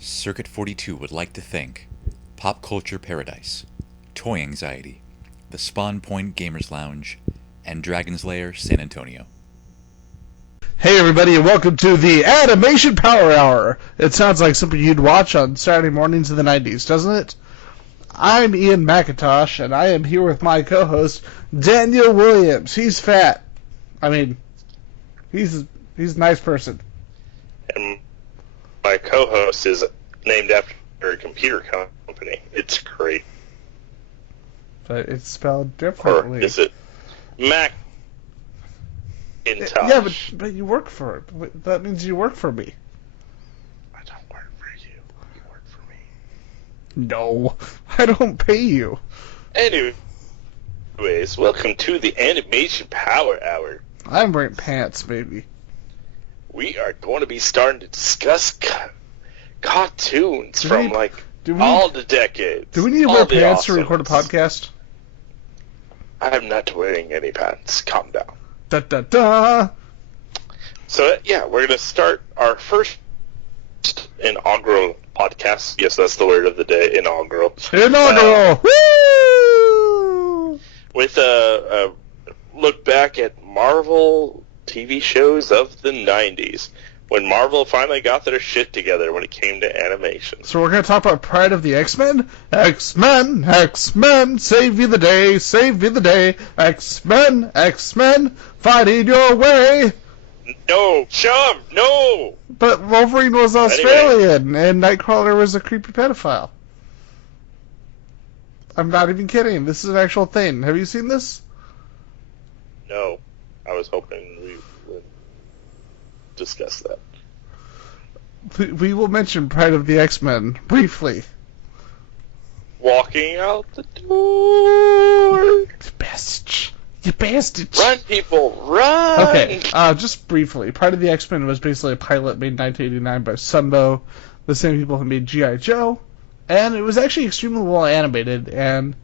Circuit 42 would like to thank Pop Culture Paradise, Toy Anxiety, the Spawn Point Gamers Lounge, and Dragon's Lair San Antonio. Hey everybody, and welcome to the Animation Power Hour. It sounds like something you'd watch on Saturday mornings in the 90s, doesn't it? I'm Ian McIntosh, and I am here with my co-host, Daniel Williams. He's fat. I mean, he's a nice person. And my co-host is named after a computer company. It's great. But it's spelled differently. Or is it Macintosh? Yeah, but you work for it. That means you work for me. I don't work for you. You work for me. No, I don't pay you. Anyways, welcome to the Animation Power Hour. I'm wearing pants, baby. We are going to be starting to discuss cartoons Do from we- all the decades. Do we need to wear pants to record a podcast? I'm not wearing any pants. Calm down. Da da da! So, yeah, we're going to start our first inaugural podcast. Yes, that's the word of the day, inaugural. Inaugural! Woo! With a look back at Marvel TV shows of the 90s, when Marvel finally got their shit together when it came to animation. So we're going to talk about Pride of the X-Men? X-Men, X-Men, save you the day, save you the day. X-Men, X-Men, fighting your way. No, shove, no! But Wolverine was Australian, and Nightcrawler was a creepy pedophile. I'm not even kidding. This is an actual thing. Have you seen this? No. I was hoping we would discuss that. We will mention Pride of the X-Men briefly. Walking out the door. You bastard. You bastard. Run, people, run! Okay, just briefly. Pride of the X-Men was basically a pilot made in 1989 by Sunbow, the same people who made G.I. Joe, and it was actually extremely well animated, and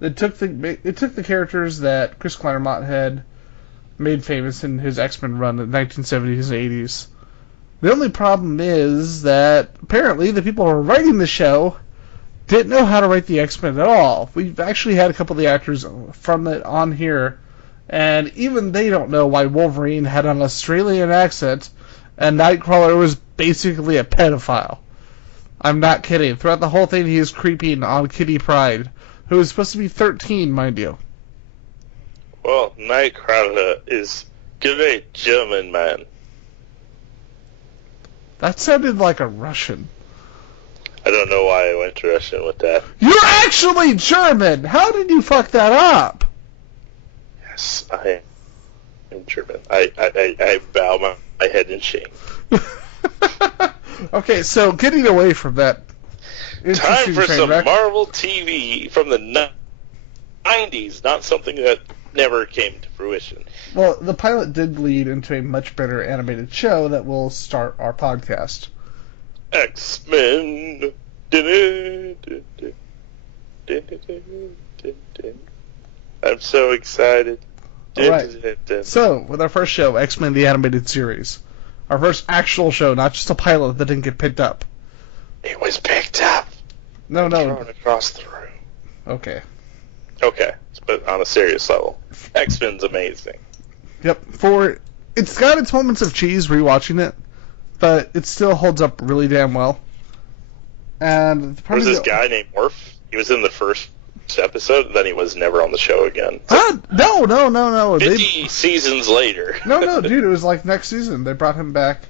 it took the characters that Chris Claremont had made famous in his X-Men run in the 1970s and 80s. The only problem is that apparently the people who were writing the show didn't know how to write the X-Men at all. We've actually had a couple of the actors from it on here, and even they don't know why Wolverine had an Australian accent and Nightcrawler was basically a pedophile. I'm not kidding. Throughout the whole thing, he is creeping on Kitty Pryde, who is supposed to be 13, mind you. Well, Nightcrawler is great German man. That sounded like a Russian. I don't know why I went to Russian with that. You're actually German! How did you fuck that up? Yes, I am German. I bow my head in shame. Okay, so getting away from that. Time for some wreck. Marvel TV from the 90s, not something that never came to fruition. Well, the pilot did lead into a much better animated show that will start our podcast. X-Men. I'm so excited. Alright. So, with our first show, X-Men the Animated Series. Our first actual show, not just a pilot that didn't get picked up. It was picked up. No. Thrown across the room. Okay. Okay, but on a serious level, X-Men's amazing. Yep. It's got its moments of cheese rewatching it, but it still holds up really damn well. And There was this guy named Worf. He was in the first episode, then he was never on the show again. No. 50 seasons later. No, dude, it was like next season. They brought him back.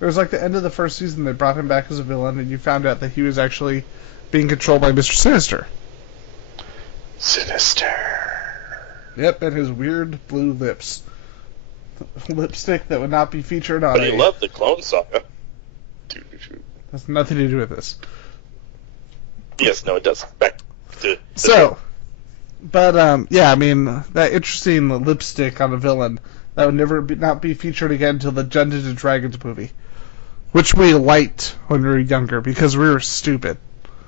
It was like the end of the first season. They brought him back as a villain, and you found out that he was actually being controlled by Mr. Sinister. Sinister. Yep, and his weird blue lips. Lipstick that would not be featured on But he loved the Clone Saga. Has nothing to do with this. Yes, no, it does. Back to yeah, I mean, that interesting lipstick on a villain that would not be featured again until the Dungeons and Dragons movie, which we liked when we were younger because we were stupid.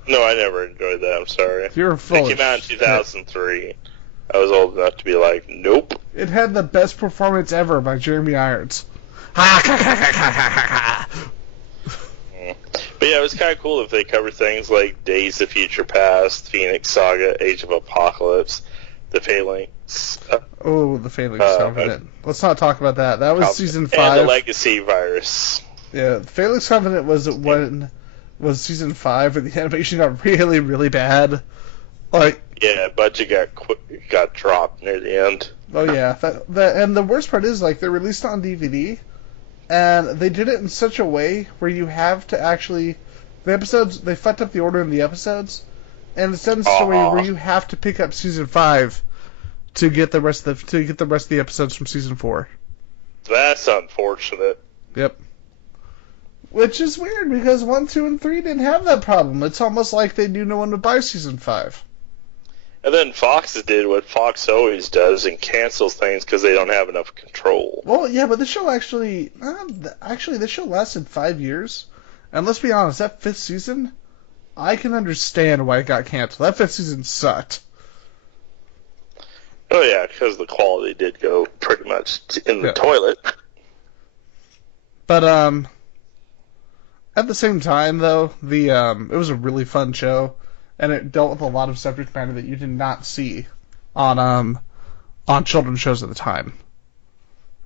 No, I never enjoyed that. I'm sorry. You're full. It came out in 2003. I was old enough to be like, nope. It had the best performance ever by Jeremy Irons. But yeah, Yeah, it was kind of cool if they covered things like Days of Future Past, Phoenix Saga, Age of Apocalypse, The Phalanx. The Phalanx Covenant. Let's not talk about that. That was season 5. And the Legacy Virus. Yeah, the Phalanx Covenant was season 5, and the animation got really, really bad. Like, yeah, budget got dropped near the end. Oh yeah, and the worst part is, like, they released it on DVD, and they did it in such a way where you have to actually, they fucked up the order of the episodes, and it's done in such a way where you have to pick up season 5 to get the rest of the episodes from season 4. That's unfortunate. Yep. Which is weird because 1, 2, and 3 didn't have that problem. It's almost like they knew no one would buy season 5. And then Fox did what Fox always does and cancels things because they don't have enough control. Well, yeah, but the show the show lasted 5 years. And let's be honest, that 5th season, I can understand why it got canceled. That 5th season sucked. Oh yeah, because the quality did go pretty much in the toilet. But at the same time, though, it was a really fun show. And it dealt with a lot of subject matter that you did not see on children's shows at the time.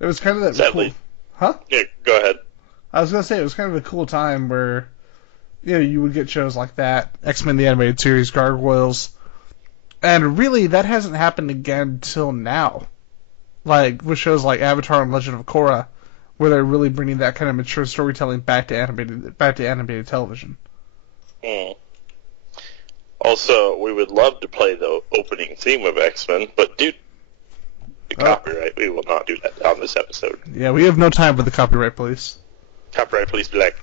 It was kind of that Sadly. cool... Huh? Yeah, go ahead. I was going to say, it was kind of a cool time where, you would get shows like that, X-Men the Animated Series, Gargoyles, and really, that hasn't happened again till now. Like, with shows like Avatar and Legend of Korra, where they're really bringing that kind of mature storytelling back to animated television. Mm. Also, we would love to play the opening theme of X-Men, but due to copyright, we will not do that on this episode. Yeah, we have no time for the copyright police. Copyright police be like,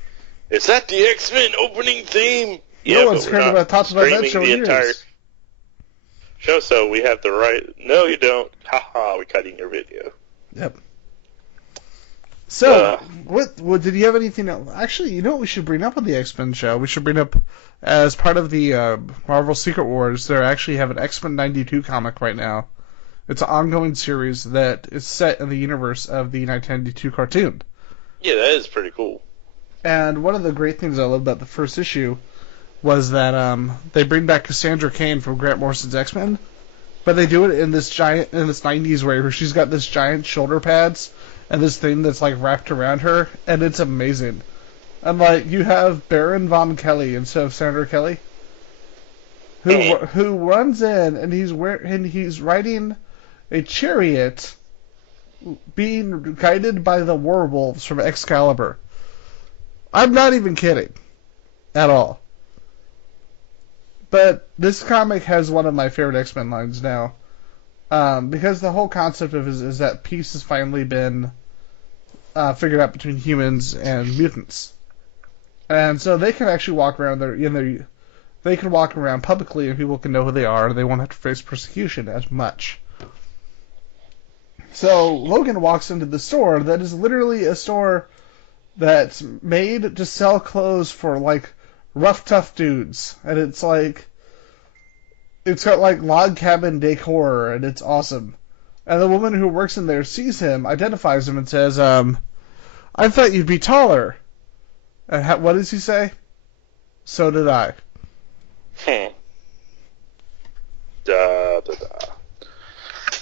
is that the X-Men opening theme? No one's heard about talks about that show the in entire years. show, so we have the right... No, you don't. Haha, we're cutting your video. Yep. So, what did you have anything else? Actually, you know what we should bring up on the X-Men show? We should bring up, as part of the Marvel Secret Wars, they actually have an X-Men 92 comic right now. It's an ongoing series that is set in the universe of the 1992 cartoon. Yeah, that is pretty cool. And one of the great things I love about the first issue was that they bring back Cassandra Cain from Grant Morrison's X-Men, but they do it in this 90s way where she's got this giant shoulder pads and this thing that's like wrapped around her, and it's amazing. And like you have Baron Von Kelly instead of Senator Kelly, who runs in and he's riding a chariot, being guided by the werewolves from Excalibur. I'm not even kidding, at all. But this comic has one of my favorite X-Men lines now. Because the whole concept of it is that peace has finally been figured out between humans and mutants, and so they can actually walk around they can walk around publicly and people can know who they are and they won't have to face persecution as much. So Logan walks into the store that is literally a store that's made to sell clothes for like rough tough dudes, and it's like it's got like log cabin decor and it's awesome. And the woman who works in there sees him, identifies him, and says, I thought you'd be taller. And what does he say? So did I.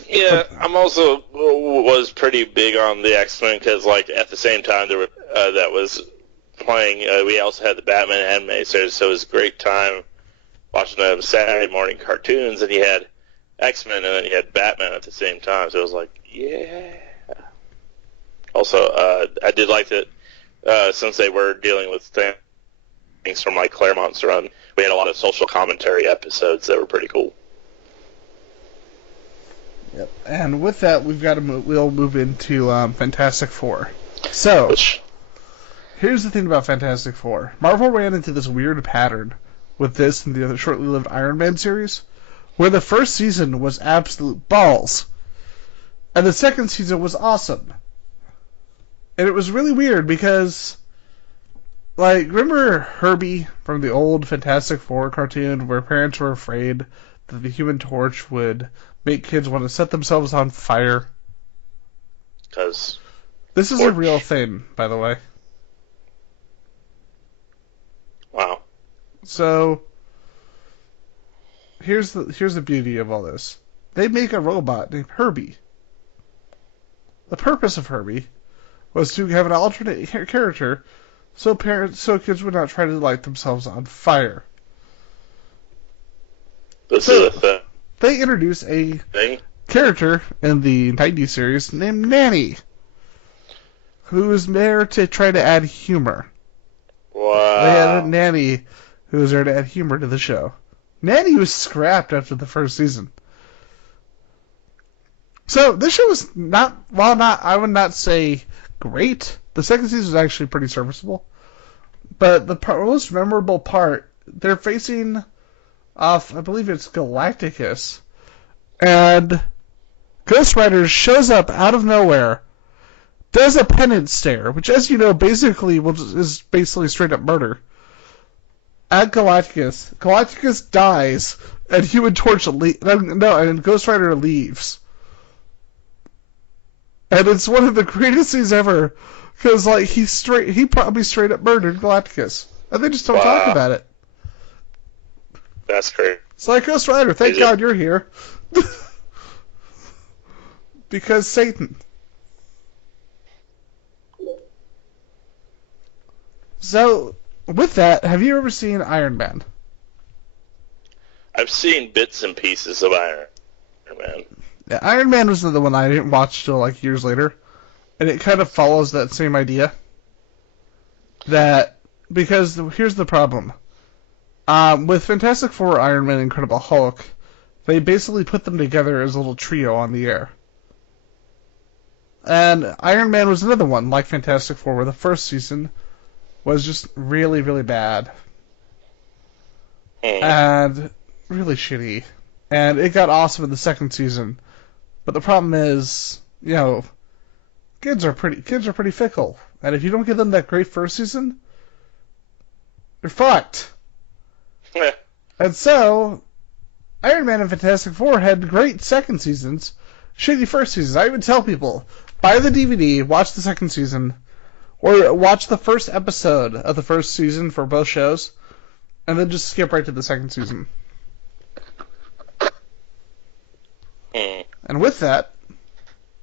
Yeah, I'm also was pretty big on the X-Men because, like, at the same time there were, that was playing, we also had the Batman animated series, so it was a great time watching the Saturday morning cartoons, and you had X-Men and then you had Batman at the same time, so it was like, yeah. Also, I did like that since they were dealing with things from like Claremont's run, we had a lot of social commentary episodes that were pretty cool. Yep. And with that, we'll move into Fantastic Four. So, here's the thing about Fantastic Four. Marvel ran into this weird pattern with this and the other shortly lived Iron Man series, where the first season was absolute balls, and the second season was awesome. And it was really weird because, like, remember Herbie from the old Fantastic Four cartoon where parents were afraid that the Human Torch would make kids want to set themselves on fire? Because this is a real thing, by the way. Wow. So here's the beauty of all this. They make a robot named Herbie. The purpose of Herbie was to have an alternate character so kids would not try to light themselves on fire. They introduce a character in the 90s series named Nanny, who is there to try to add humor. Wow. They had a nanny who was there to add humor to the show. Nanny was scrapped after the first season. So this show was I would not say great. The second season was actually pretty serviceable. But the most memorable part, they're facing off, I believe it's Galacticus, and Ghost Rider shows up out of nowhere, does a penance stare, which, as you know, is basically straight up murder, at Galacticus. Galacticus dies, and Human Torch and Ghost Rider leaves. And it's one of the greatest scenes ever, because he probably straight up murdered Galacticus, and they just don't talk about it. That's great. It's like, Ghost Rider, thank God you're here. Because Satan. So, with that, have you ever seen Iron Man? I've seen bits and pieces of Iron Man. Yeah, Iron Man was the one I didn't watch till like years later. And it kind of follows that same idea. Because here's the problem. With Fantastic Four, Iron Man, and Incredible Hulk, they basically put them together as a little trio on the air. And Iron Man was another one, like Fantastic Four, where the first season was just really, really bad. And really shitty. And it got awesome in the second season. But the problem is, kids are pretty fickle. And if you don't give them that great first season, you're fucked. And so, Iron Man and Fantastic Four had great second seasons, shitty first seasons. I even tell people, buy the DVD, watch the second season, or watch the first episode of the first season for both shows, and then just skip right to the second season. And with that,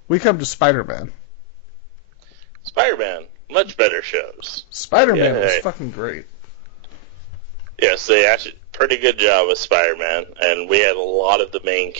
we come to Spider-Man. Spider-Man, much better shows. Spider-Man was fucking great. Yes, they actually pretty good job with Spider-Man, and we had a lot of the main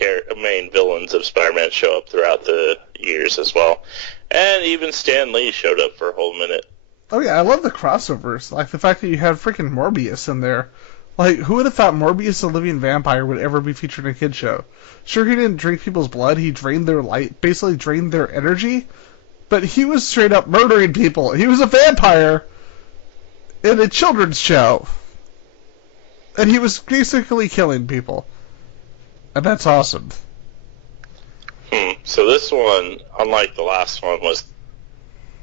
villains of Spider-Man show up throughout the years as well. And even Stan Lee showed up for a whole minute. Oh yeah, I love the crossovers. Like the fact that you had freaking Morbius in there. Like, who would have thought Morbius, a living vampire, would ever be featured in a kid's show? Sure, he didn't drink people's blood, he drained their light, basically drained their energy, but he was straight up murdering people. He was a vampire in a children's show. And he was basically killing people. And that's awesome. So this one, unlike the last one, was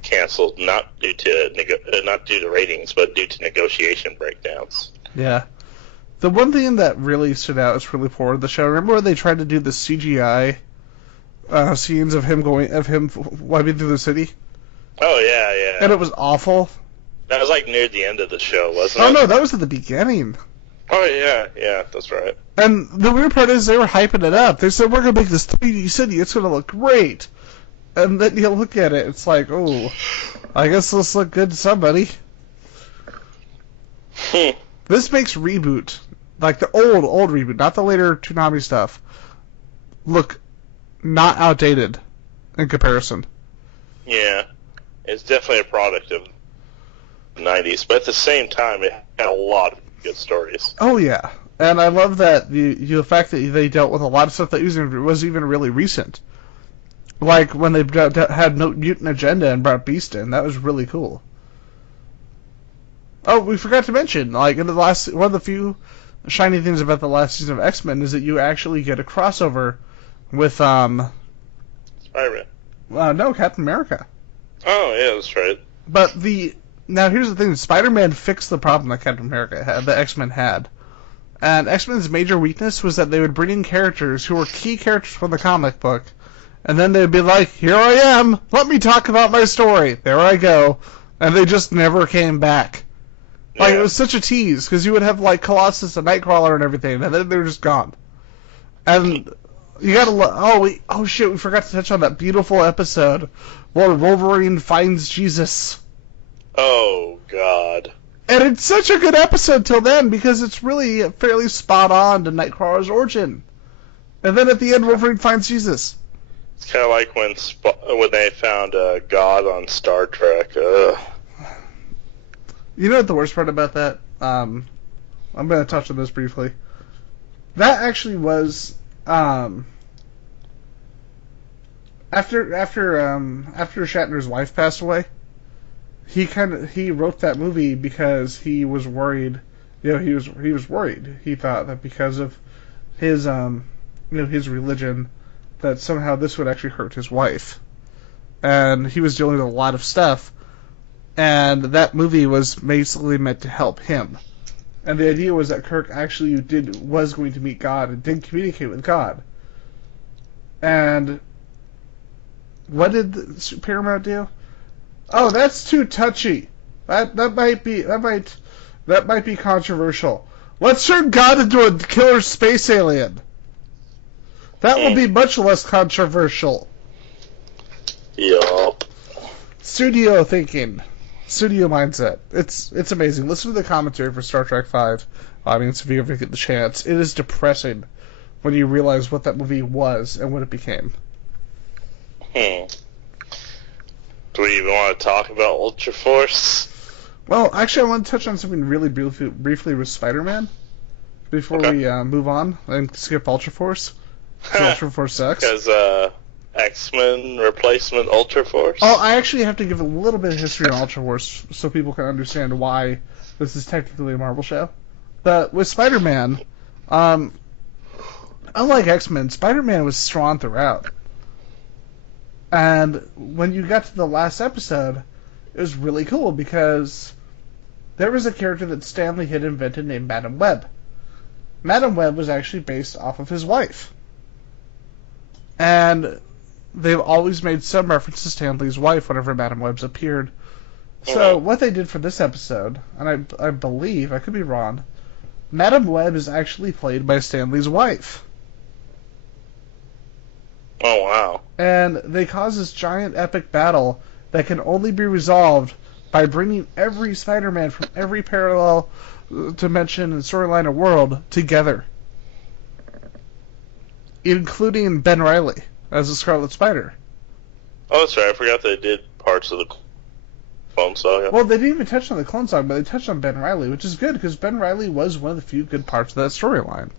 canceled not due to ratings, but due to negotiation breakdowns. Yeah. The one thing that really stood out is really poor the show. Remember when they tried to do the CGI scenes of him wiping through the city? Oh yeah. And it was awful. That was like near the end of the show, wasn't it? Oh no, that was at the beginning. Oh yeah, that's right. And the weird part is they were hyping it up. They said, we're going to make this 3D city, it's going to look great. And then you look at it, it's like, oh, I guess this look good to somebody. This makes Reboot, like the old Reboot, not the later Toonami stuff, look not outdated in comparison. Yeah, it's definitely a product of the 90s, but at the same time, it had a lot of good stories. Oh yeah, and I love that the fact that they dealt with a lot of stuff that was even really recent, like when they had no Mutant Agenda and brought Beast in. That was really cool. Oh, we forgot to mention, like in the last one of the few shiny things about the last season of X-Men is that you actually get a crossover with Spider-Man. No, Captain America. Oh yeah, that's right. But now here's the thing: Spider-Man fixed the problem that Captain America had, that X-Men had. And X-Men's major weakness was that they would bring in characters who were key characters from the comic book, and then they'd be like, here I am, let me talk about my story, there I go, and they just never came back. Like, it was such a tease, because you would have, like, Colossus and Nightcrawler and everything, and then they're just gone. And you gotta oh shit, we forgot to touch on that beautiful episode where Wolverine finds Jesus. Oh, God. And it's such a good episode till then, because it's really fairly spot on to Nightcrawler's origin. And then at the end, Wolverine finds Jesus. It's kind of like when they found God on Star Trek. Ugh. You know what the worst part about that? I'm going to touch on this briefly. That actually was after Shatner's wife passed away. He wrote that movie because he was worried. You know, he was worried. He thought that because of his his religion, that somehow this would actually hurt his wife, and he was dealing with a lot of stuff. And that movie was basically meant to help him. And the idea was that Kirk actually was going to meet God and did communicate with God. And what did Paramount do? Oh, that's too touchy. That might be controversial. Let's turn God into a killer space alien. That will be much less controversial. Yup. Studio thinking. Studio mindset. It's amazing. Listen to the commentary for Star Trek V. I mean, if you ever get the chance. It is depressing when you realize what that movie was and what it became. Do we even want to talk about Ultra Force? Well, actually, I want to touch on something really briefly with Spider-Man before we move on and skip Ultra Force. Ultra Force sucks. Because X-Men replacement Ultra Force? Oh, I actually have to give a little bit of history on Ultra Force so people can understand why this is technically a Marvel show. But with Spider-Man, unlike X-Men, Spider-Man was strong throughout. And when you got to the last episode, it was really cool because there was a character that Stan Lee had invented named Madam Web. Madam Web was actually based off of his wife. And they've always made some reference to Stan Lee's wife whenever Madam Web's appeared. So what they did for this episode, and I believe, I could be wrong, Madam Web is actually played by Stan Lee's wife. Oh, wow. And they cause this giant epic battle that can only be resolved by bringing every Spider-Man from every parallel dimension and storyline or world together. Including Ben Reilly as the Scarlet Spider. Oh, that's right. I forgot they did parts of the Clone Saga. Well, they didn't even touch on the Clone Saga, but they touched on Ben Reilly, which is good, because Ben Reilly was one of the few good parts of that storyline.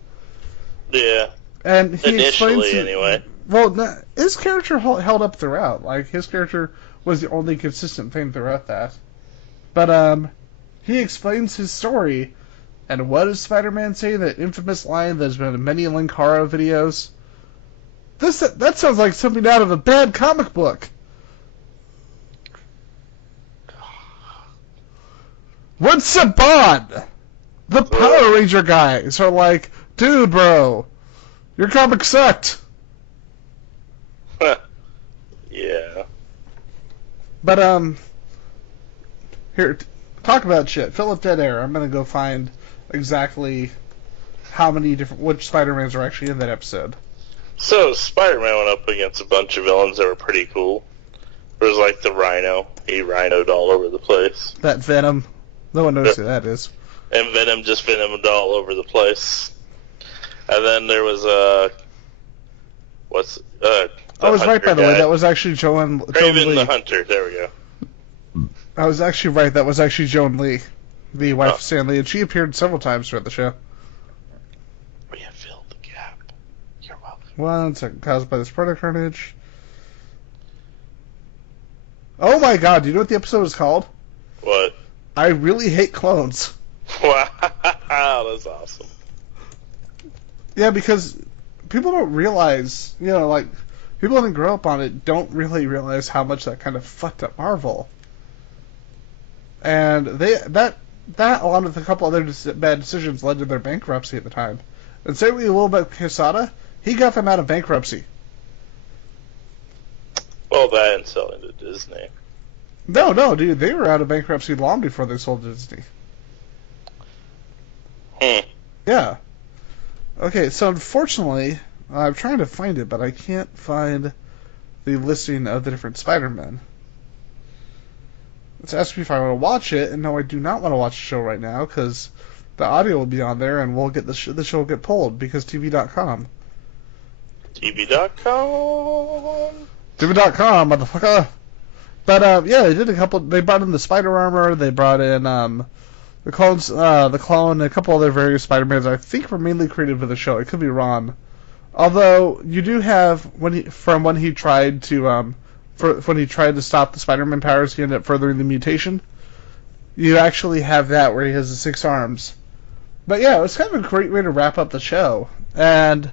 Yeah. And he Initially, explains anyway. Well, his character held up throughout. Like, his character was the only consistent thing throughout that. But, he explains his story, and what does Spider-Man say? That infamous line that's been in many Linkara videos? That sounds like something out of a bad comic book. When Saban, the Power Ranger guys, are like, dude, bro, your comic sucked. Yeah. But, here, talk about shit. Fill up dead air. I'm gonna go find exactly which Spider-Mans are actually in that episode. So, Spider-Man went up against a bunch of villains that were pretty cool. There was, like, the Rhino. He rhinoed all over the place. That Venom. No one knows who that is. And Venom just venomed all over the place. And then there was, I was right, by the way. That was actually Joan Lee. the Hunter. There we go. I was actually right. That was actually Joan Lee, the wife of Stan Lee, and she appeared several times throughout the show. We have filled the gap. You're welcome. One second. Caused by this product carnage. Oh my god, do you know what the episode was called? What? I Really Hate Clones. Wow, that's awesome. Yeah, because people don't realize, like, people that didn't grow up on it don't really realize how much that kind of fucked up Marvel. And that along with a couple other bad decisions led to their bankruptcy at the time. And say what you will about Quesada, he got them out of bankruptcy. Well, that and selling to Disney. No, dude, they were out of bankruptcy long before they sold to Disney. Yeah. Okay, so unfortunately, I'm trying to find it, but I can't find the listing of the different Spider-Men. It's asking me if I want to watch it, and no, I do not want to watch the show right now, because the audio will be on there, and we'll get the show will get pulled, because TV.com. TV.com? TV.com, motherfucker! But, yeah, they did they brought in the Spider Armor, they brought in, the clone, and a couple other various Spider-Mans I think were mainly created for the show. It could be wrong. Although, you do have, when he tried to stop the Spider-Man powers, he ended up furthering the mutation. You actually have that where he has the 6 arms. But yeah, it was kind of a great way to wrap up the show. And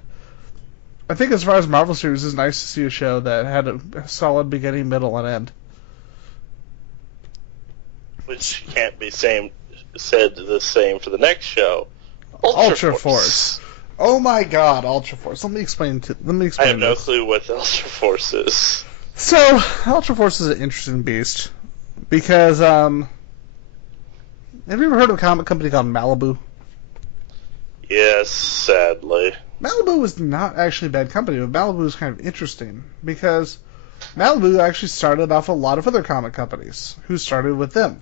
I think as far as Marvel series, it's nice to see a show that had a solid beginning, middle, and end. Which can't be said the same for the next show. Ultra Force. Oh my god, Ultra Force. Let me explain. I have no clue what Ultra Force is. So, Ultra Force is an interesting beast. Because, have you ever heard of a comic company called Malibu? Yes, sadly. Malibu was not actually a bad company, but Malibu was kind of interesting. Because Malibu actually started off a lot of other comic companies who started with them.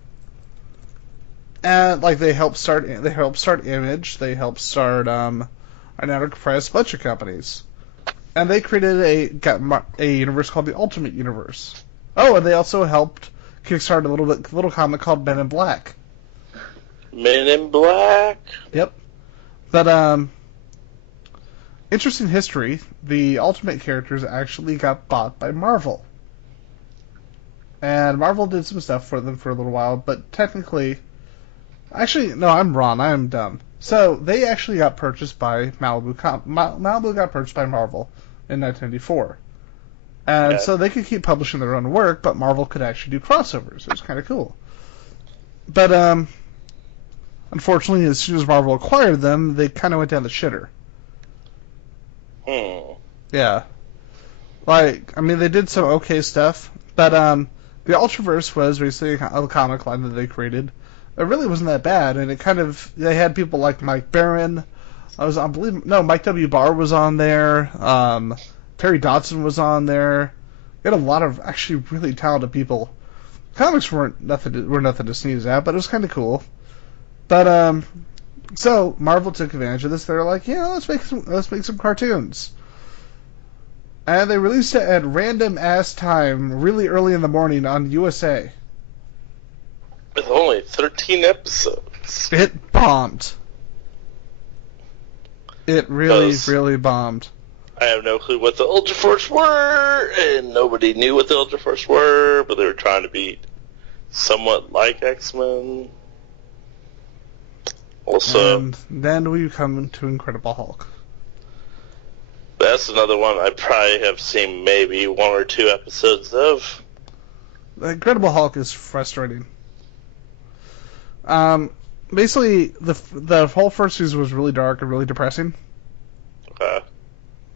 And like they helped start Image, they helped start Another Press, a bunch of companies, and they created a universe called the Ultimate Universe. Oh, and they also helped kickstart a little comic called Men in Black. Men in Black. Yep. But interesting history. The Ultimate characters actually got bought by Marvel, and Marvel did some stuff for them for a little while, but technically. Actually, no, I'm wrong. I am dumb. So, they actually got purchased by Malibu. Malibu got purchased by Marvel in 1994. And so they could keep publishing their own work, but Marvel could actually do crossovers. It was kind of cool. But, unfortunately, as soon as Marvel acquired them, they kind of went down the shitter. Yeah. Like, I mean, they did some okay stuff, but, the Ultraverse was basically a comic line that they created. It really wasn't that bad, and they had people like Mike Barron. Mike W. Barr was on there. Terry Dodson was on there. They had a lot of actually really talented people. Comics were nothing to sneeze at, but it was kind of cool. But so Marvel took advantage of this. They were like, yeah, let's make some cartoons. And they released it at random ass time, really early in the morning on USA. With only 13 episodes. It bombed. It really bombed. I have no clue what the Ultra Force were, and nobody knew what the Ultra Force were, but they were trying to be somewhat like X-Men. Also, and then we come to Incredible Hulk. That's another one I probably have seen maybe 1 or 2 episodes of. The Incredible Hulk is frustrating. Basically, the whole first season was really dark and really depressing. Okay.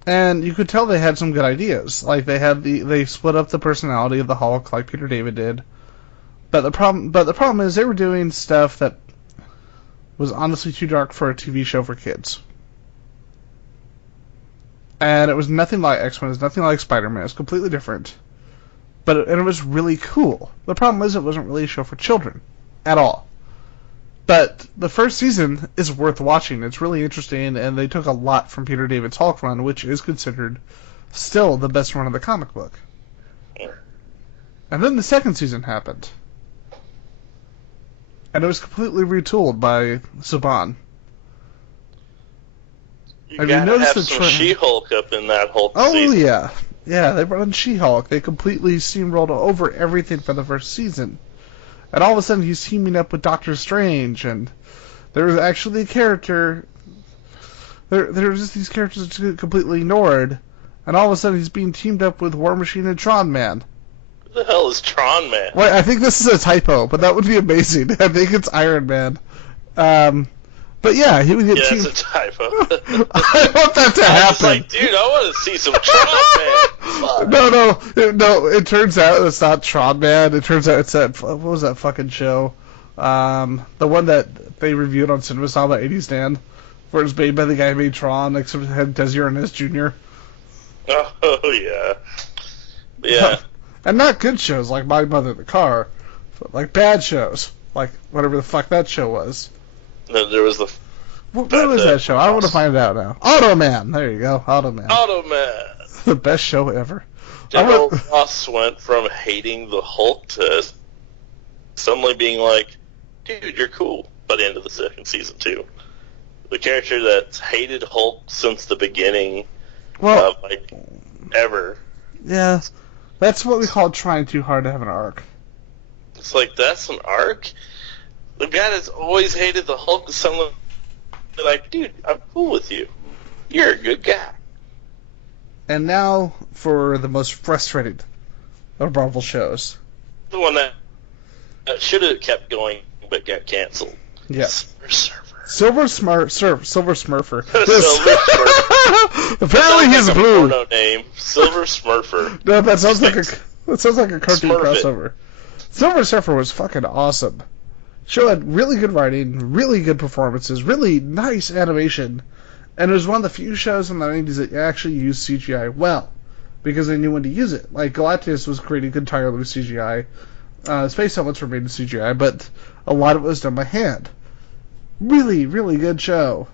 And you could tell they had some good ideas. Like they split up the personality of the Hulk, like Peter David did. But the problem is they were doing stuff that was honestly too dark for a TV show for kids. And it was nothing like X-Men. It was nothing like Spider-Man. It was completely different. But it was really cool. The problem is it wasn't really a show for children at all. But the first season is worth watching. It's really interesting, and they took a lot from Peter David's Hulk run, which is considered still the best run of the comic book. And then the second season happened. And it was completely retooled by Saban. You gotta have some She-Hulk up in that Hulk season. Oh, yeah. Yeah, they brought in She-Hulk. They completely steamrolled over everything for the first season. And all of a sudden, he's teaming up with Doctor Strange, and there was actually a character. There were just these characters completely ignored, and all of a sudden, he's being teamed up with War Machine and Tron Man. Who the hell is Tron Man? Wait, I think this is a typo, but that would be amazing. I think it's Iron Man. But yeah, he would get teamed. Yeah, it's a typo. I want that to happen. I was like, dude, I want to see some Tron Man. No. It turns out it's not Tron Man. It turns out it's that. What was that fucking show The one that they reviewed on Cinema Style by 80s Dan, where it was made by the guy who made Tron, except it had Desi Arnaz Jr. Oh, yeah. Yeah. And not good shows like My Mother the Car, but like bad shows, like whatever the fuck that show was. There was the... What was that show? I want to find it out now. Automan! There you go, Automan. Automan! The best show ever. General Ross went from hating the Hulk to suddenly being like, dude, you're cool, by the end of the second season, too. The character that's hated Hulk since the beginning, like, ever. Yeah, that's what we call trying too hard to have an arc. It's like, that's an arc? The guy that's always hated the Hulk is suddenly like, dude, I'm cool with you. You're a good guy. And now for the most frustrating of Marvel shows. The one that should have kept going but got canceled. Yes. Silver Silver Surfer. Smurfer. Silver Smurfer. Apparently he's like blue. A porno name. Silver Smurfer. No, that sounds like a cartoon Smurf crossover. Silver Surfer was fucking awesome. Show had really good writing, really good performances, really nice animation, and it was one of the few shows in the 90s that actually used CGI well, because they knew when to use it. Like, Galactus was created entirely with CGI. Space helmets were made in CGI, but a lot of it was done by hand. Really, really good show.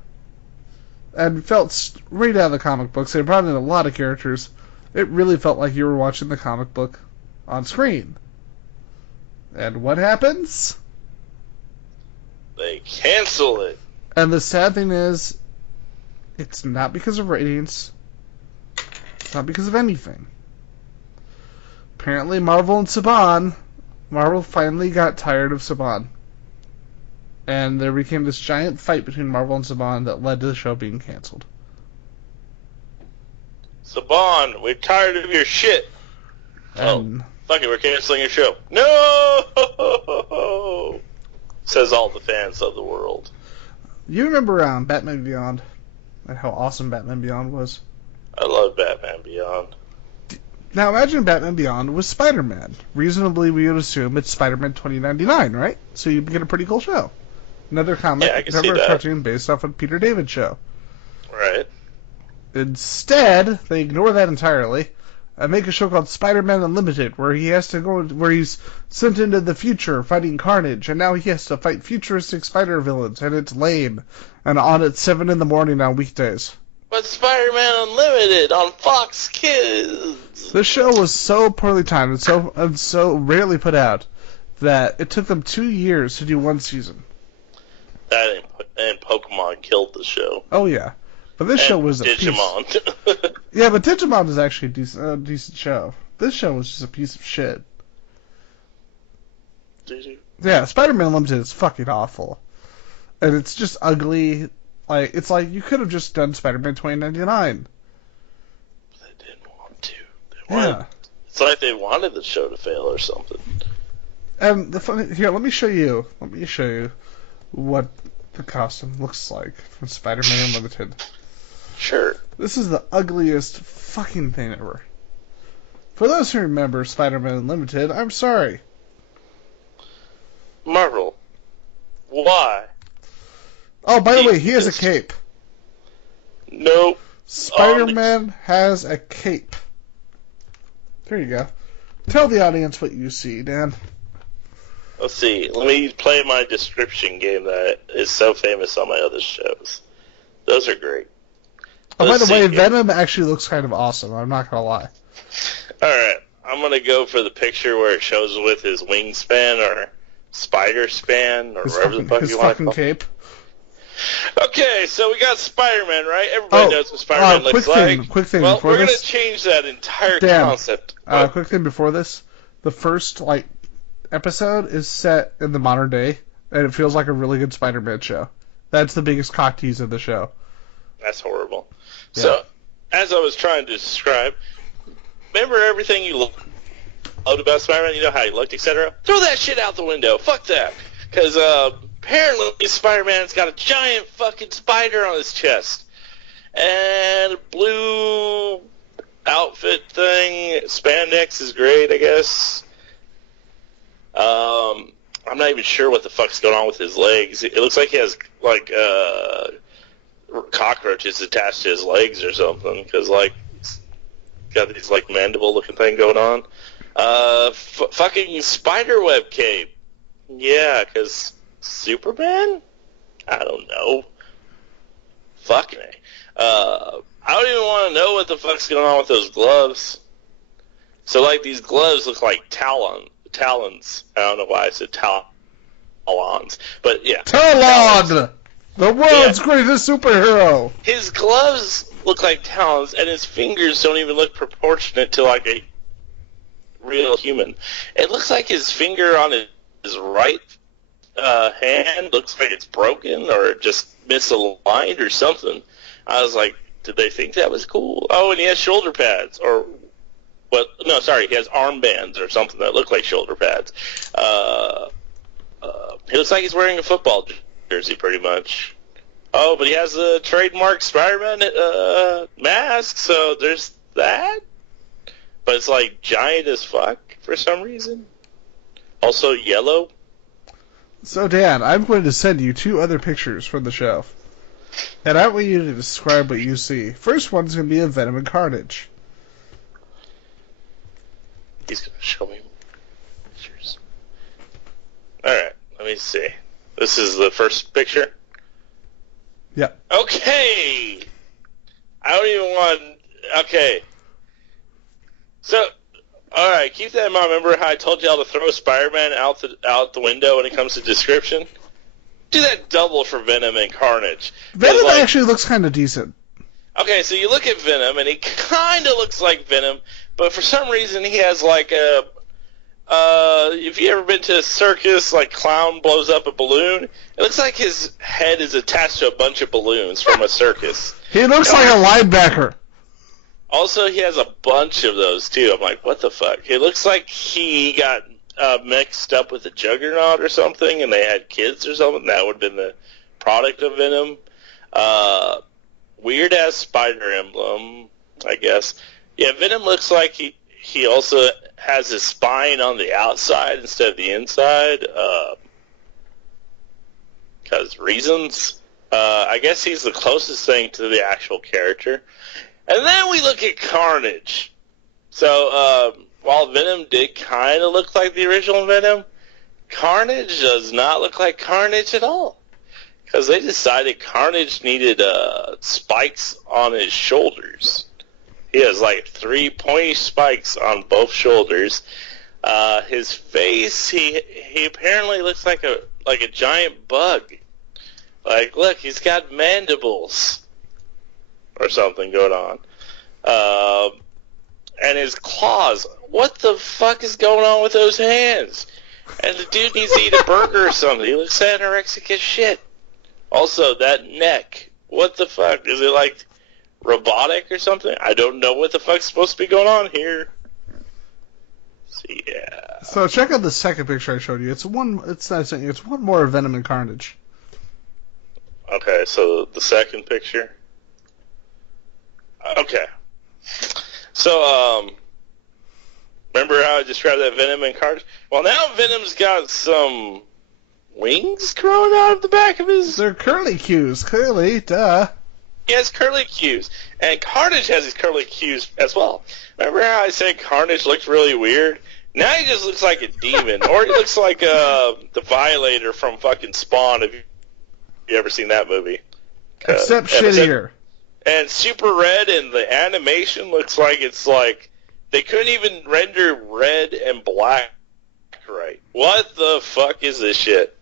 And felt straight out of the comic books. They brought in a lot of characters. It really felt like you were watching the comic book on screen. And what happens? They cancel it. And the sad thing is, it's not because of ratings. It's not because of anything. Apparently Marvel finally got tired of Saban. And there became this giant fight between Marvel and Saban that led to the show being canceled. Saban, we're tired of your shit. And Fuck it, we're canceling your show. No! Says all the fans of the world. you remember Batman Beyond? And how awesome Batman Beyond was? I love Batman Beyond. Now imagine Batman Beyond with Spider-Man. Reasonably, we would assume it's Spider-Man 2099, right? So you get a pretty cool show. Another comic, Yeah, I can see that. cartoon based off of Peter David show. Right. Instead, they ignore that entirely and make a show called Spider-Man Unlimited, where he's sent into the future fighting Carnage, and now he has to fight futuristic spider villains, and it's lame, and on at 7 in the morning on weekdays. But Spider-Man Unlimited on Fox Kids. This show was so poorly timed and so rarely put out that it took them 2 years to do one season. That and Pokemon killed the show. Oh yeah, but this show was a Digimon. piece. Yeah, but Digimon is actually a decent show. This show was just a piece of shit. Yeah, Spider-Man Unlimited is fucking awful, and it's just ugly. It's like you could have just done Spider-Man 2099. They didn't want to. Yeah. It's like they wanted the show to fail or something. And let me show you what the costume looks like from Spider-Man Unlimited. Sure. This is the ugliest fucking thing ever. For those who remember Spider-Man Unlimited, I'm sorry. Marvel. Why? Oh, by the way, he has a cape. Nope. Spider-Man has a cape. There you go. Tell the audience what you see, Dan. Let's see. Let me play my description game that is so famous on my other shows. Those are great. Oh, by the way, Venom actually looks kind of awesome. I'm not gonna lie. Alright. I'm gonna go for the picture where it shows with his wingspan or spider span or whatever the fuck you want to call it. Cape. Okay, so we got Spider-Man, right? Everybody knows what Spider-Man looks like. Quick thing well, before we're this. Gonna change that entire Dan, concept. Quick thing before this. The first episode is set in the modern day, and it feels like a really good Spider-Man show. That's the biggest cock tease of the show. That's horrible. Yeah. So, as I was trying to describe, remember everything you loved about Spider-Man? You know how he looked, etc.? Throw that shit out the window. Fuck that. Because apparently Spider-Man's got a giant fucking spider on his chest. And a blue outfit thing. Spandex is great, I guess. I'm not even sure what the fuck's going on with his legs. It looks like he has, like, cockroaches attached to his legs or something, because, like, he's got these, like, mandible-looking thing going on. Fucking spiderweb cape. Yeah, because Superman? I don't know. Fuck me. I don't even want to know what the fuck's going on with those gloves. So, like, these gloves look like talons. I don't know why I said talons. But, yeah. Talon! The world's greatest superhero! His gloves look like talons, and his fingers don't even look proportionate to, like, a real human. It looks like his finger on his right hand looks like it's broken or just misaligned or something. I was like, did they think that was cool? Oh, and he has shoulder pads, or what? No, sorry, he has armbands or something that look like shoulder pads. He looks like he's wearing a football jersey, pretty much. Oh, but he has a trademark Spider-Man mask, so there's that. But it's like giant as fuck for some reason. Also yellow. So, Dan, I'm going to send you 2 other pictures from the show. And I want you to describe what you see. First one's going to be of Venom and Carnage. He's going to show me pictures. Alright, let me see. This is the first picture? Yeah. Okay! I don't even want... Okay. So... Alright, keep that in mind. Remember how I told y'all to throw Spider-Man out the window when it comes to description? Do that double for Venom and Carnage. Venom actually looks kind of decent. Okay, so you look at Venom, and he kind of looks like Venom, but for some reason he has like a... if you ever been to a circus, like clown blows up a balloon, it looks like his head is attached to a bunch of balloons from a circus. He looks like a linebacker. Also, he has a bunch of those, too. I'm like, what the fuck? It looks like he got mixed up with a Juggernaut or something, and they had kids or something. That would have been the product of Venom. Weird-ass spider emblem, I guess. Yeah, Venom looks like he also has his spine on the outside instead of the inside. Because reasons. I guess he's the closest thing to the actual character. And then we look at Carnage. So, while Venom did kind of look like the original Venom, Carnage does not look like Carnage at all. Because they decided Carnage needed spikes on his shoulders. He has like 3 pointy spikes on both shoulders. His face, he apparently looks like a giant bug. Like, look, he's got mandibles or something going on. And his claws. What the fuck is going on with those hands? And the dude needs to eat a burger or something. He looks anorexic as shit. Also, that neck. What the fuck? Is it like robotic or something? I don't know what the fuck's supposed to be going on here. So, yeah. So check out the second picture I showed you. It's one more of Venom and Carnage. Okay, so the second picture. Okay. So, remember how I described that Venom and Carnage? Well, now Venom's got some wings growing out of the back of his... They're curly-cues, clearly, duh. He has curly-cues, and Carnage has his curly-cues as well. Remember how I said Carnage looked really weird? Now he just looks like a demon, or he looks like the Violator from fucking Spawn, if you ever seen that movie. Except shittier. And Super Red, and the animation looks like it's like they couldn't even render red and black right. What the fuck is this shit?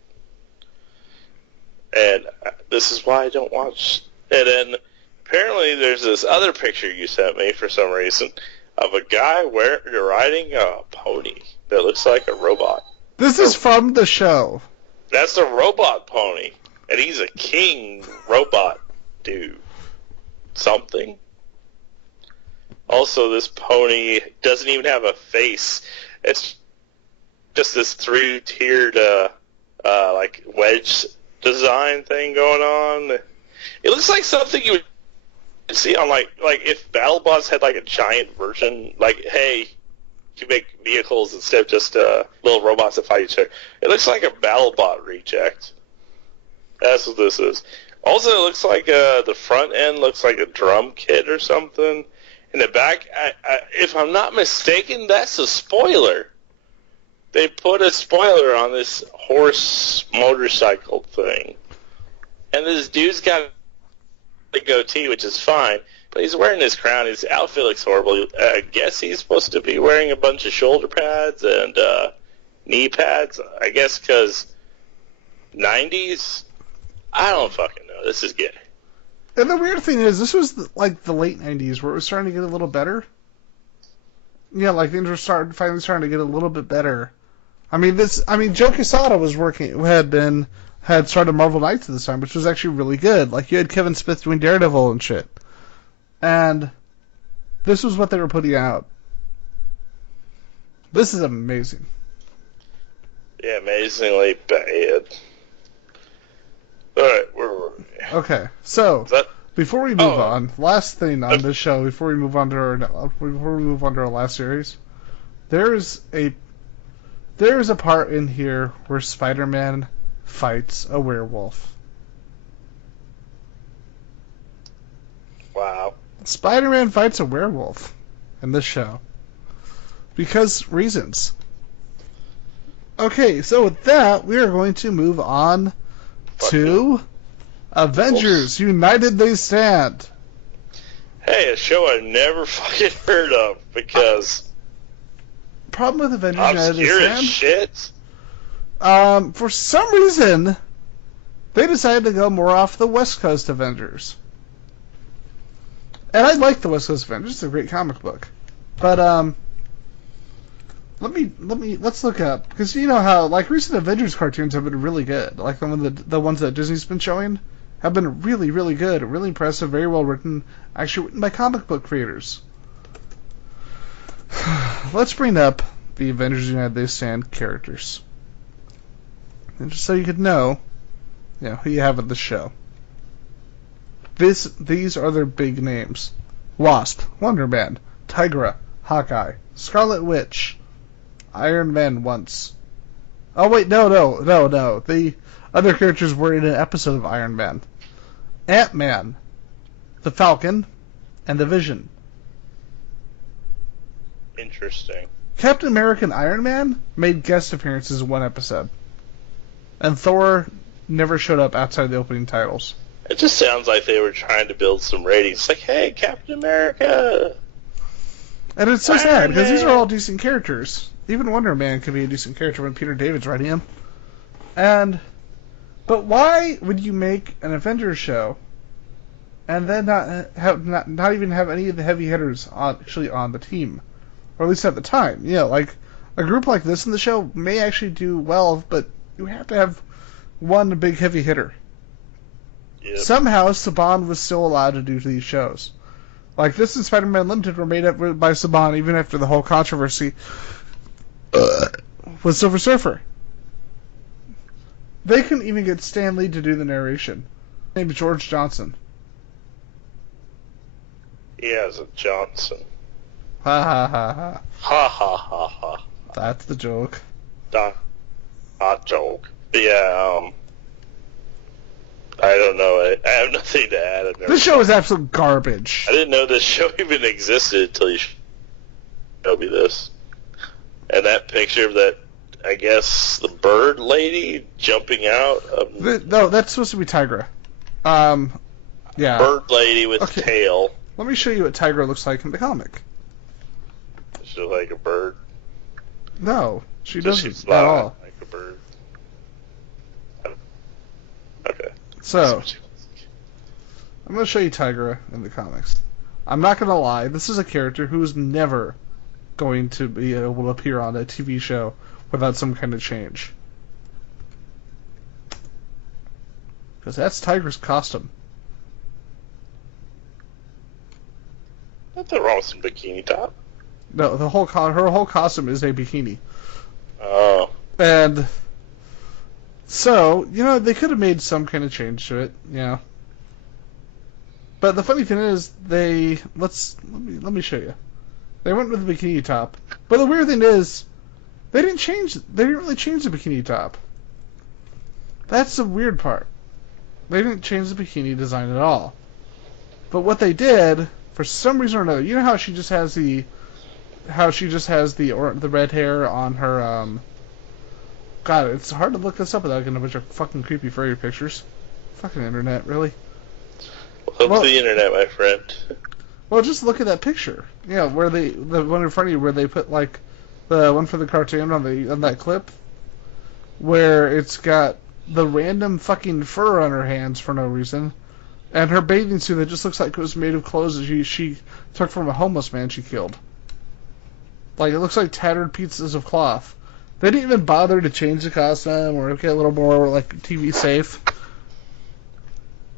And this is why I don't watch. And then apparently there's this other picture you sent me for some reason of a guy riding a pony that looks like a robot. This is from the show. That's a robot pony, and he's a king robot dude. Something. Also, this pony doesn't even have a face. It's just this three-tiered, like wedge design thing going on. It looks like something you would see on like if BattleBots had like a giant version. Like, hey, can make vehicles instead of just little robots that fight each other. It looks like a BattleBot reject. That's what this is. Also, it looks like the front end looks like a drum kit or something. In the back, if I'm not mistaken, that's a spoiler. They put a spoiler on this horse motorcycle thing. And this dude's got a goatee, which is fine. But he's wearing this crown. His outfit looks horrible. I guess he's supposed to be wearing a bunch of shoulder pads and knee pads. I guess because 90s? I don't fucking know. This is gay. And the weird thing is, this was the late 90s where it was starting to get a little better. Yeah, like things were finally starting to get a little bit better. I mean, Joe Quesada had started Marvel Knights at this time, which was actually really good. Like, you had Kevin Smith doing Daredevil and shit. And this was what they were putting out. This is amazing. Yeah, amazingly bad. Alright, where were we? Okay, so before we move on, last thing on this show, before we move on to our last series, there is a part in here where Spider-Man fights a werewolf. Wow. Spider-Man fights a werewolf in this show. Because reasons. Okay, so with that, we are going to move on to Avengers United They Stand. Hey, a show I never fucking heard of because problem with Avengers United They obscure Stand. as shit. For some reason, they decided to go more off the West Coast Avengers. And I like the West Coast Avengers. It's a great comic book. But let's look up, because you know how recent Avengers cartoons have been really good. Like the ones that Disney's been showing have been really, really good, really impressive, very well written, actually written by comic book creators. Let's bring up the Avengers United They Stand characters. And just so you could know, who you have in the show. These are their big names. Wasp, Wonder Man, Tigra, Hawkeye, Scarlet Witch, Iron Man once. Oh wait, no. The other characters were in an episode of Iron Man. Ant-Man, the Falcon, and the Vision. Interesting. Captain America and Iron Man made guest appearances in one episode. And Thor never showed up outside the opening titles. It just sounds like they were trying to build some ratings. Like, hey, Captain America! And it's so sad, because these are all decent characters. Even Wonder Man could be a decent character when Peter David's writing him. But why would you make an Avengers show and then not even have any of the heavy hitters actually on the team? Or at least at the time. Like, a group like this in the show may actually do well, but you have to have one big heavy hitter. Yep. Somehow, Saban was still allowed to do these shows. Like, this and Spider-Man Unlimited were made up by Saban even after the whole controversy with Silver Surfer. They couldn't even get Stan Lee to do the narration. His name is George Johnson. He has a Johnson. Ha ha ha ha. Ha ha ha ha. That's the joke. Not joke. But yeah, I don't know. I have nothing to add. This show is absolute garbage. I didn't know this show even existed until you showed me this. And that picture of that, I guess, the bird lady jumping out. No, that's supposed to be Tigra. Yeah. Bird lady with tail. Let me show you what Tigra looks like in the comic. She looks like a bird. No, she So doesn't she's at all. like a bird. Okay. So, I'm going to show you Tigra in the comics. I'm not going to lie, this is a character who is never going to be able to appear on a TV show without some kind of change. Because that's Tigra's costume. Nothing wrong with some bikini top. No, her whole costume is a bikini. Oh. And so, they could have made some kind of change to it, But the funny thing is, let me show you. They went with the bikini top. But the weird thing is, they didn't really change the bikini top. That's the weird part. They didn't change the bikini design at all. But what they did, for some reason or another, you know how she just has the red hair on her, God, it's hard to look this up without getting a bunch of fucking creepy furry pictures. Fucking internet, really? Welcome to the internet, my friend. Well, just look at that picture. Yeah, where the one in front of you, where they put like the one for the cartoon on that clip, where it's got the random fucking fur on her hands for no reason, and her bathing suit that just looks like it was made of clothes that she took from a homeless man she killed. Like, it looks like tattered pieces of cloth. They didn't even bother to change the costume or get a little more like TV safe.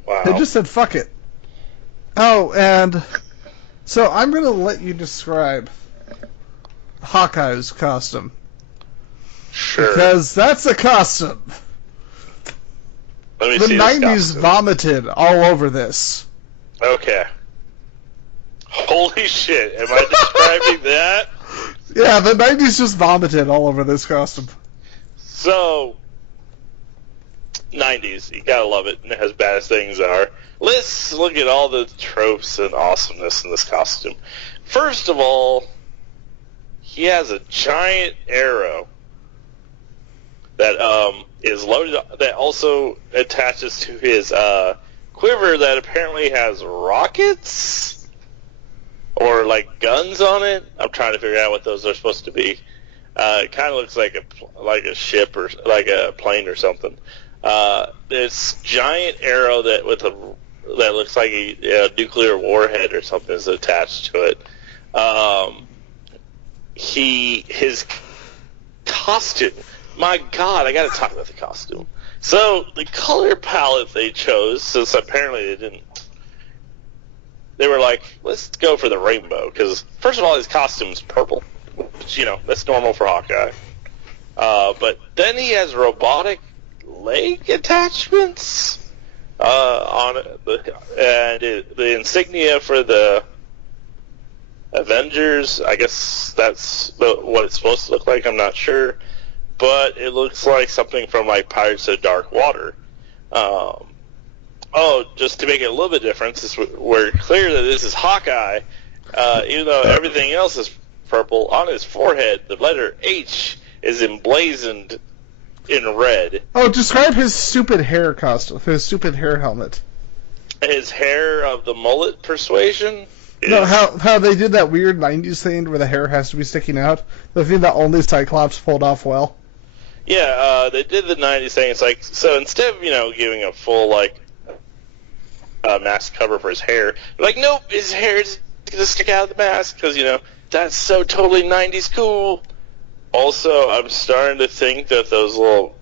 Wow. They just said fuck it. Oh, and so I'm gonna let you describe Hawkeye's costume. Sure. Because that's a costume. Let me The see 90s this costume. vomited all over this. Okay. Holy shit, am I describing that? Yeah, the 90s just vomited all over this costume. So, 90s, you gotta love it, and as bad as things are. Let's look at all the tropes and awesomeness in this costume. First of all, he has a giant arrow that is loaded, that also attaches to his quiver that apparently has rockets or like guns on it. I'm trying to figure out what those are supposed to be. It kind of looks like a ship or like a plane or something. This giant arrow that looks like a nuclear warhead or something is attached to it. His costume. My God, I got to talk about the costume. So the color palette they chose, since apparently they were like, let's go for the rainbow, because first of all, his costume's purple, which, that's normal for Hawkeye. But then he has robotic leg attachments on it, and the insignia for the Avengers. I guess that's what it's supposed to look like. I'm not sure, but it looks like something from like Pirates of Dark Water. Just to make it a little bit different, we're clear that this is Hawkeye, even though everything else is purple. On his forehead, the letter H is emblazoned in red. Oh, describe his stupid hair costume, his stupid hair helmet. His hair of the mullet persuasion. No, how they did that weird 90s thing where the hair has to be sticking out. The thing that only Cyclops pulled off well. Yeah, they did the 90s thing. It's like, so instead of, giving a full, mask cover for his hair, like, nope, his hair is going to stick out of the mask, because, that's so totally 90s cool. Also, I'm starting to think that those little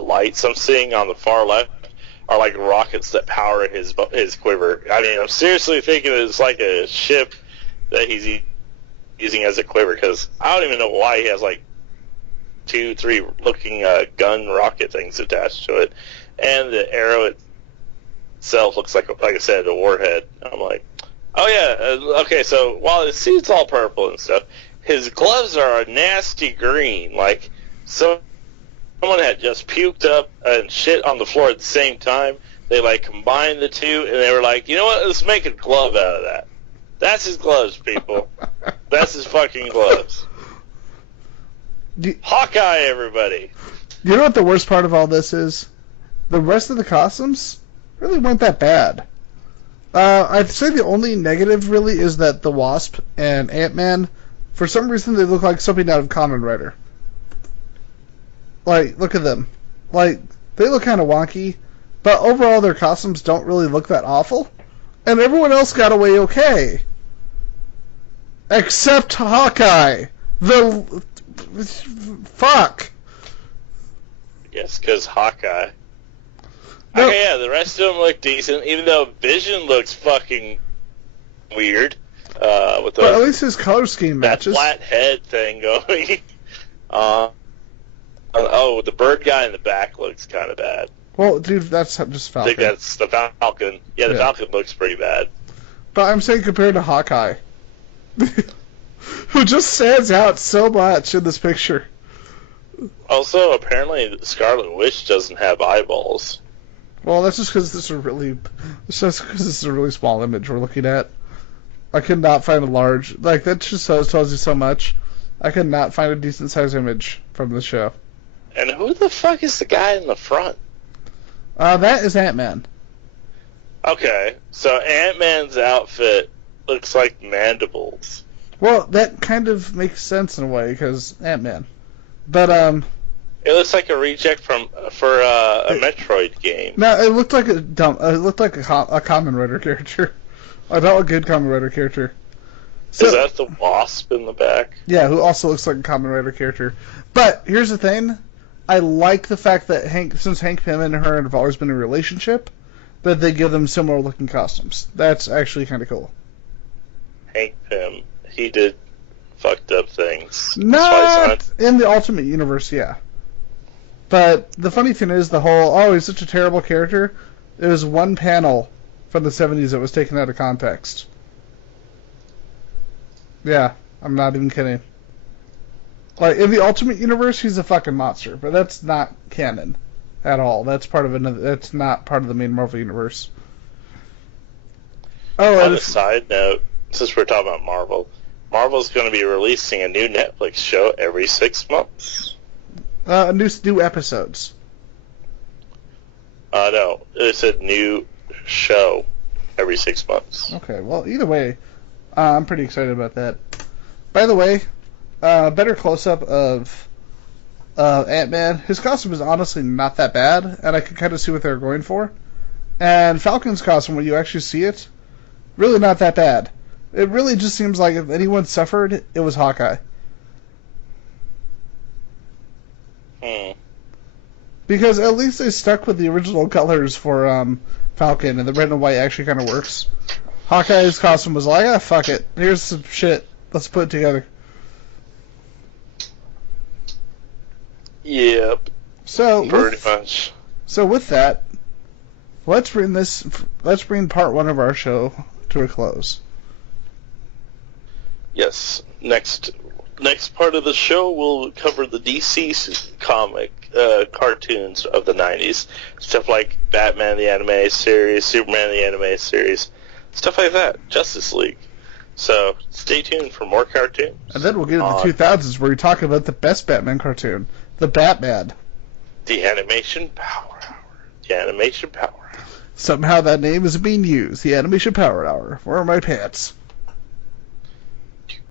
lights I'm seeing on the far left are like rockets that power his quiver. I mean, I'm seriously thinking it's like a ship that he's using as a quiver, because I don't even know why he has like 2-3 looking gun rocket things attached to it, and the arrow itself looks like I said, a warhead. I'm like, oh yeah, okay. So while his suit's all purple and stuff, his gloves are a nasty green. Like someone had just puked up and shit on the floor at the same time. They combined the two, and they were like, you know what? Let's make a glove out of that. That's his gloves, people. That's his fucking gloves. Hawkeye, everybody. You know what the worst part of all this is? The rest of the costumes really weren't that bad. I'd say the only negative really is that the Wasp and Ant-Man, for some reason, they look like something out of Kamen Rider. Like, look at them. Like, they look kind of wonky, but overall their costumes don't really look that awful. And everyone else got away okay. Except Hawkeye. Fuck. Yes, because Hawkeye. No. Okay, yeah, the rest of them look decent, even though Vision looks fucking weird. With But at least his color scheme that matches. flat head thing going. The bird guy in the back looks kind of bad. Well, dude, that's just I Falcon. think that's the Falcon. Yeah, the Falcon looks pretty bad. But I'm saying compared to Hawkeye, Who just stands out so much in this picture. Also, apparently, Scarlet Witch doesn't have eyeballs. Well, that's just because this is a really small image we're looking at. I could not find a large, like, that just tells you so much. I could not find a decent sized image from the show. And who the fuck is the guy in the front? That is Ant-Man. Okay, so Ant-Man's outfit looks like mandibles. Well, that kind of makes sense in a way, because Ant-Man. But, it looks like a reject for a Metroid game. no, it looked like a Kamen Rider character. Not a good Kamen Rider character. So, is that the Wasp in the back? Yeah, who also looks like a Kamen Rider character. But here's the thing. I like the fact that since Hank Pym and her have always been in a relationship, that they give them similar looking costumes. That's actually kind of cool. Hank Pym, he did fucked up things. Not in the Ultimate Universe, yeah. But the funny thing is, he's such a terrible character. There was one panel from the 70s that was taken out of context. Yeah, I'm not even kidding. Like, in the Ultimate Universe, he's a fucking monster, but that's not canon at all. That's not part of the main Marvel Universe. Oh, on a side note, since we're talking about Marvel's going to be releasing a new Netflix show every 6 months. New episodes. No, it's a new show every 6 months. Okay, well, either way, I'm pretty excited about that. By the way, better close-up of Ant-Man. His costume is honestly not that bad, and I can kind of see what they're going for. And Falcon's costume, when you actually see it, really not that bad. It really just seems like if anyone suffered, it was Hawkeye. Because at least they stuck with the original colors for Falcon, and the red and white actually kind of works. Hawkeye's costume was like, fuck it. Here's some shit. Let's put it together. Yep. Pretty much. So with that, let's bring part 1 of our show to a close. Yes. Next part of the show will cover the DC comic cartoons of the 90s. Stuff like Batman the Animated Series, Superman the Animated Series, stuff like that. Justice League. So stay tuned for more cartoons. And then we'll get into the 2000s where we talk about the best Batman cartoon, the Batman. The Animation Power Hour. The Animation Power Hour. Somehow that name is being used. The Animation Power Hour. Where are my pants?